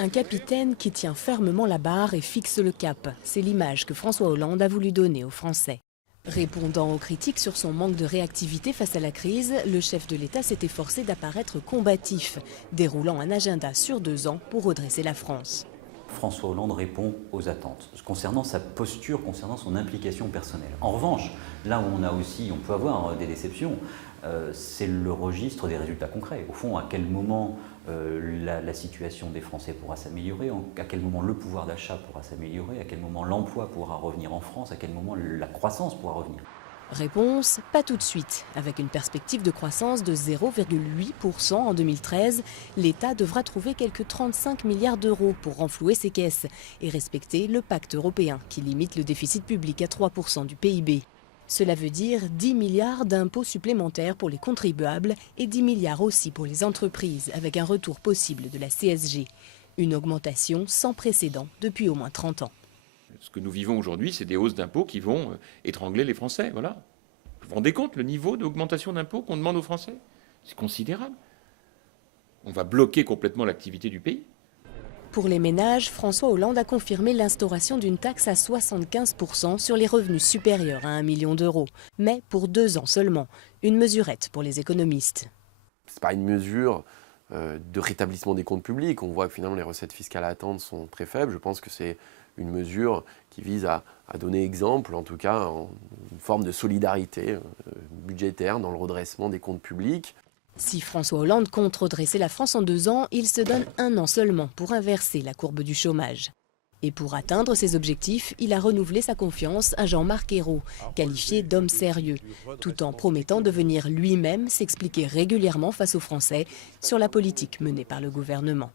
Un capitaine qui tient fermement la barre et fixe le cap. C'est l'image que François Hollande a voulu donner aux Français. Répondant aux critiques sur son manque de réactivité face à la crise, le chef de l'État s'est efforcé d'apparaître combatif, déroulant un agenda sur 2 ans pour redresser la France. François Hollande répond aux attentes, concernant sa posture, concernant son implication personnelle. En revanche, là où on peut avoir des déceptions, c'est le registre des résultats concrets. Au fond, à quel moment la situation des Français pourra s'améliorer, à quel moment le pouvoir d'achat pourra s'améliorer, à quel moment l'emploi pourra revenir en France, à quel moment la croissance pourra revenir. Réponse, pas tout de suite. Avec une perspective de croissance de 0,8% en 2013, l'État devra trouver quelques 35 milliards d'euros pour renflouer ses caisses et respecter le pacte européen qui limite le déficit public à 3% du PIB. Cela veut dire 10 milliards d'impôts supplémentaires pour les contribuables et 10 milliards aussi pour les entreprises, avec un retour possible de la CSG. Une augmentation sans précédent depuis au moins 30 ans. Ce que nous vivons aujourd'hui, c'est des hausses d'impôts qui vont étrangler les Français. Voilà. Vous vous rendez compte le niveau d'augmentation d'impôts qu'on demande aux Français? C'est considérable. On va bloquer complètement l'activité du pays. Pour les ménages, François Hollande a confirmé l'instauration d'une taxe à 75% sur les revenus supérieurs à 1 million d'euros. Mais pour 2 ans seulement. Une mesurette pour les économistes. Ce n'est pas une mesure de rétablissement des comptes publics. On voit que finalement les recettes fiscales à attendre sont très faibles. Je pense que c'est une mesure qui vise à donner exemple, en tout cas une forme de solidarité budgétaire dans le redressement des comptes publics. Si François Hollande compte redresser la France en 2 ans, il se donne 1 an seulement pour inverser la courbe du chômage. Et pour atteindre ses objectifs, il a renouvelé sa confiance à Jean-Marc Ayrault, qualifié d'homme sérieux, tout en promettant de venir lui-même s'expliquer régulièrement face aux Français sur la politique menée par le gouvernement.